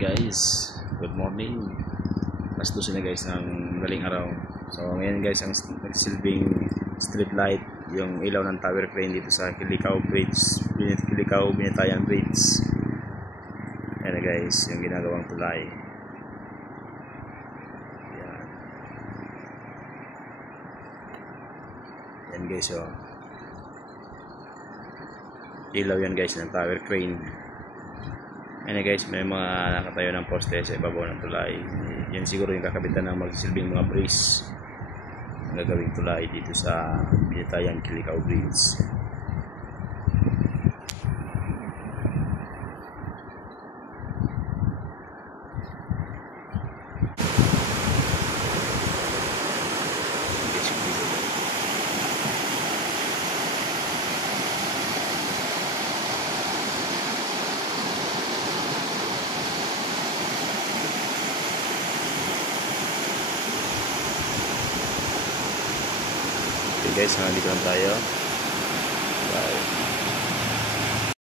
Guys, good morning. Alas 12 na guys ng madaling araw. So ngayon guys ang nagsilbing street light yung ilaw ng tower crane dito sa Kilikaw Bridge, Kilikaw Binitayan Bridge. Ayan na guys yung ginagawang tulay. Ayan. Ayan guys oh. Ilaw yan guys ng tower crane. Ayan guys, may mga nakatayo ng poste sa ibabaw ng tulay. Yan siguro yung kakabitan ng magsisilbing mga bridge ang gagawing tulay dito sa Binitayan Kilikaw Bridge. Okay guys, nandito lang tayo. Bye.